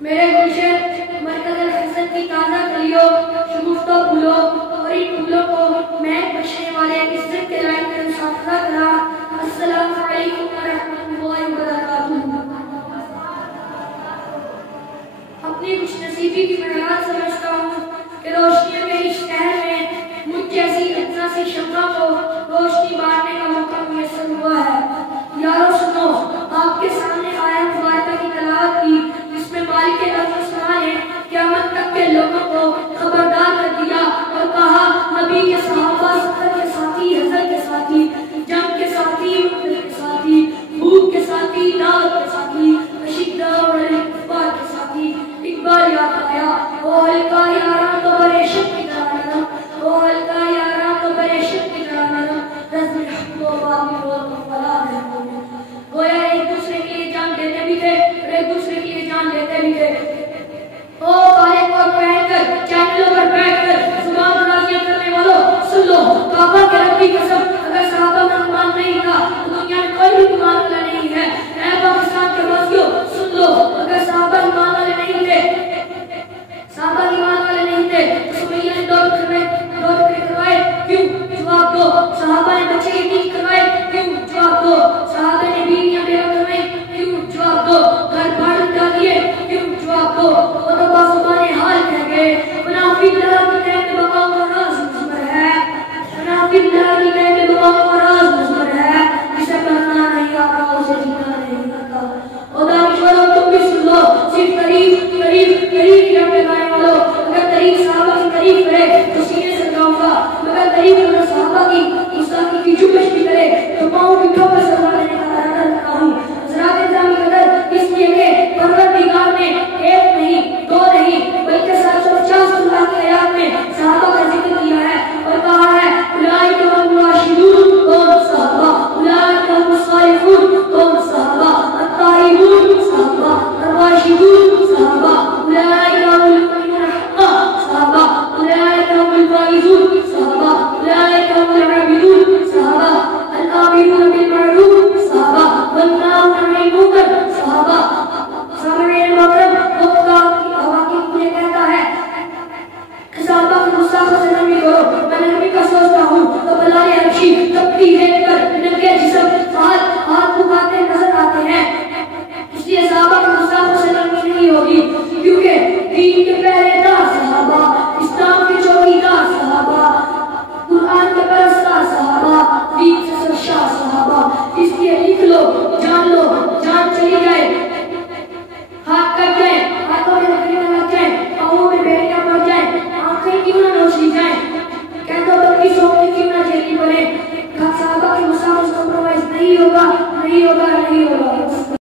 मेरे गुलशन मरकज़ हसन की ताज़ा कलियों, शगुफ्ता फूलों और इन फूलों को महक बख्शने वाले इज्जत के लायक मुसाफिरा करा। अस्सलामु अलैकुम व रहमतुल्लाहि व बरकातुहू। अपनी खुशनसीबी की बुनियाद समझता हूँ कि रोशनियों के इस शहर में मुझ जैसी इतना सी शम्मा को रोशनी बांटने का मौका मुयस्सर हुआ है। यारो सुनो, आपके सामने आयत मुबारका की तिलावत की जिसमें मालिक ने क़यामत तक के लोगों को खबरदार कर दिया और कहा, नबी के सहाबा सफर के साथी, हज़र के साथी, जंग के साथी, मुक़्तल के साथी, भूख के साथी, दावत के साथी, अशिद्दा अलल कुफ़ार के साथी। इकबाल याद आया, ओ हल्का यारा तो बरेशत की तरह नरम, ओ हल्का यारा तो बरेशत की तरह नरम, रज़्म हक़ व बातिल व फला रहम। गोया एक दूसरे के लिए जान देते भी थे और एक दूसरे के लिए जान लेते भी थे। ओ काले कोट पहनकर चैनलों पर बैठकर जुबान राजियां करने वालों, सुन लो, काबा के रब की कसम, अगर सहाबा में ईमान नहीं था तो दुनिया में कोई भी ईमान वाला नहीं है। ऐ पाकिस्तान के वासियों, सुन लो, अगर सहाबा ईमान वाले नहीं थे, सहाबा ईमान वाले नहीं थे तो सुमैया ने दो टुकड़े करवाए, क्यों? जवाब दो। सहाबा ने बच्चे यतीम करवाए, क्यों? जवाब दो। सहाबा ने बीवियां बेवा करवाई, क्यों? जवाब दो। घर बार लुटा दिए, क्यों? जवाब दो। हाल कह गए, मुनाफिक लड़ा की कह के बकाओ का राज मुज़मर है, मुनाफिक लड़ा की कह के बकाओ का राज मुज़मर है, जिसे करना नहीं आता उसे जीना नहीं आता। और दानिश्वरों तुम भी सुन लो, सिर्फ तारीफ की रटने गाने वालों, अगर तारीफ सहाबा की तारीफ करे तो सीने से गाऊंगा, मगर तारीफ अगर सहाबा की मुस्ताकी की जुम्मश भी करे तो पाँव की ठोकर से उड़ा देने का इरादा रखता हूँ। ज़रा इल्ज़ामी कदर इसलिए कि परवरदिगार ने एक नहीं, दो नहीं, बल्कि 750 की आयत में सहाबा का जिक्र किया है और कहा है, उलाइका हुमुर राशिदून कौन सहाबा, उलाइका हुमुस सालिहून कौन सहाबा, अत्ताइबून सहाबा, अर्राशिदून सहाबा, उलाइका हुमुल मुमिनून हक़्क़ा सहाबा, उलाइका हुमुल फाइज़ून सहाबा, उलाइका हुमुल आबिदून सहाबा, अल-आमिरून बिल मअरूफ सहाबा, वन्नाहून अनिल मुनकर सहाबा। सामने मतलब सोचता हूँ तो बलाए अर्शी तपती रेत पर नंगे जिस्म हाथ उठाते नजर आते हैं। इसलिए सहाबा की मुस्तफा सल्लल्लाहु अलैहि वसल्लम नहीं होगी, क्योंकि दीन के पहरेदार सहाबा, इस्लाम के चौकीदार सहाबा, कुरान के परस्तार सहाबा, दीन से सरशार सहाबा। इसलिए लिख लो, जान चली जाए, हाथ कट जाए, हाथों में लकड़ियां लग जाए, पाँवों में बेड़ियां पड़ जाए, आंखें क्यों न नोच ली जाए, सोचने क्यों ना झेलनी पड़े, सहाबा के मुसाफिर कॉम्प्रोमाइज नहीं होगा।